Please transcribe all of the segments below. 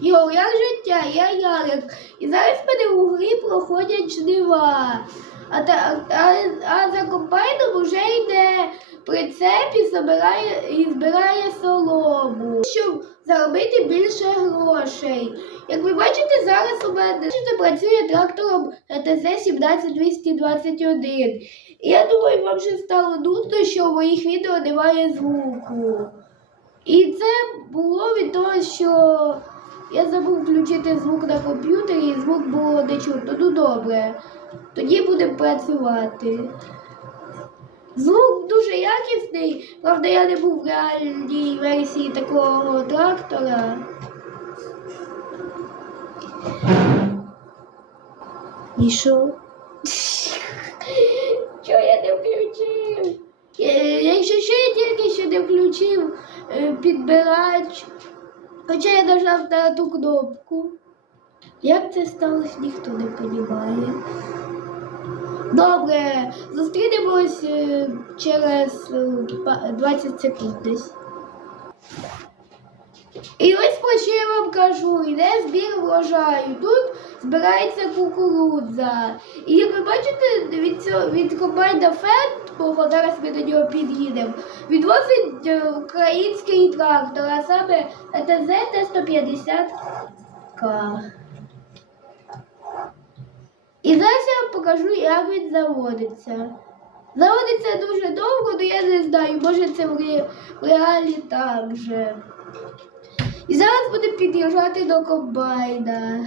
Йоу, як життя, я Ярик. І зараз мене у грі проходять жнива. А, та, а, а за комбайном вже йде прицеп і збирає, і збирає солому, щоб заробити більше грошей. Як ви бачите, зараз у мене працює трактором ТТЗ 17221. І я думаю, вам вже стало нудно, що у моїх відео немає звуку. І це було від того, що я забув включити звук на комп'ютері, і звук було не чутно. Ну добре, тоді будемо працювати. Звук дуже якісний, правда, я не був в реальній версії такого трактора. І що? Хоча я нажав на ту кнопку. Як це сталося, ніхто не розуміє. Добре, зустрінемось е, через е, 20 секунд десь. І ось про що я вам кажу, йде збір врожаю. Тут збирається кукурудза. І як ви бачите, від, цього, від комбайна Фет, бо зараз ми до нього під'їдемо, відвозить е, український трактор, а саме ТЗ Т-150К. І зараз я вам покажу, як він заводиться. Заводиться дуже довго, але я не знаю, може це в ре- в реалі так же. І зараз будемо під'їжджати до комбайна.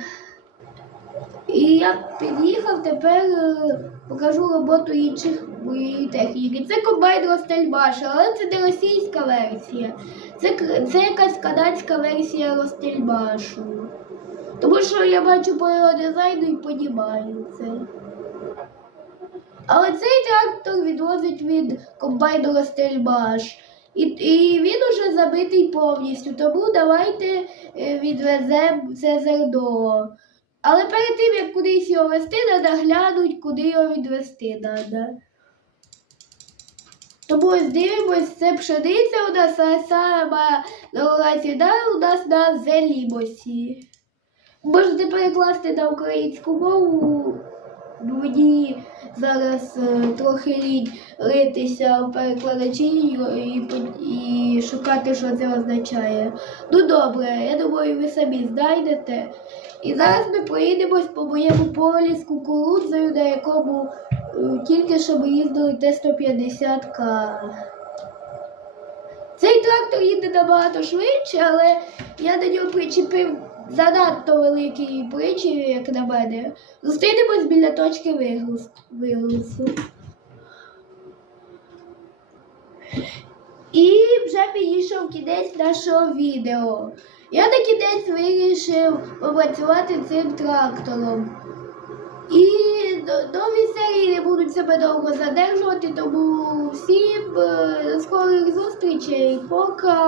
І я під'їхав, тепер е, покажу роботу інших моєї техніки. Це комбайн Ростельбаш, але це не російська версія. Це, це якась канадська версія Ростельбашу. Тому що я бачу по його дизайну і понімаю це. Але цей трактор відвозить від комбайну Ростельбаш. І, і він уже забитий повністю, тому давайте е, відвеземо це зерно. Але перед тим, як кудись його вести, треба глянути, куди його відвести треба. Тому ось дивимось, це пшениця у нас, а сама дорога ціна у нас на зелібосі. Можете перекласти на українську мову. Мені зараз е, трохи лінь ритися в перекладачі і, і, шукати, що це означає. Ну добре, я думаю, ви самі знайдете. І зараз ми проїдемось по моєму полі з кукурудзою, на якому е, тільки що ми їздили Т-150К. Цей трактор їде набагато швидше, але я на нього причепив занадто великий причіп, як на мене. Зустрінемось біля точки вигруз- І вже підійшов кінець нашого відео. Я на кінець вирішив попрацювати цим трактором. І нові серії не будуть себе довго задержувати, тому всім е, скорих зустрічей. Пока!